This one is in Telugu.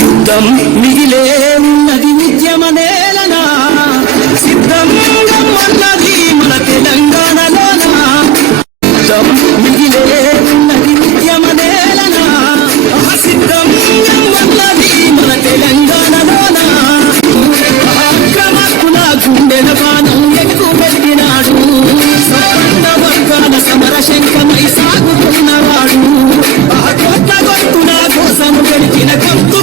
యుద్ధం మిగిలే ఉన్నది నిత్యమనేలనా సిద్ధంగా ఉన్నది మన తెలంగాణలోనా యుద్ధం మిగిలే ఉన్నది నిత్యమనేలనా సిద్ధంగా ఉన్నది మన తెలంగాణలోనా అక్రమకుల గుండెల బాణం ఎక్కువ పెట్టినాడు సొంత వర్గాల సమర శంఖమై సాగుతున్నవాడు ఆ కోట్ల గొంతుల కోసం గెలిచిన గొంతు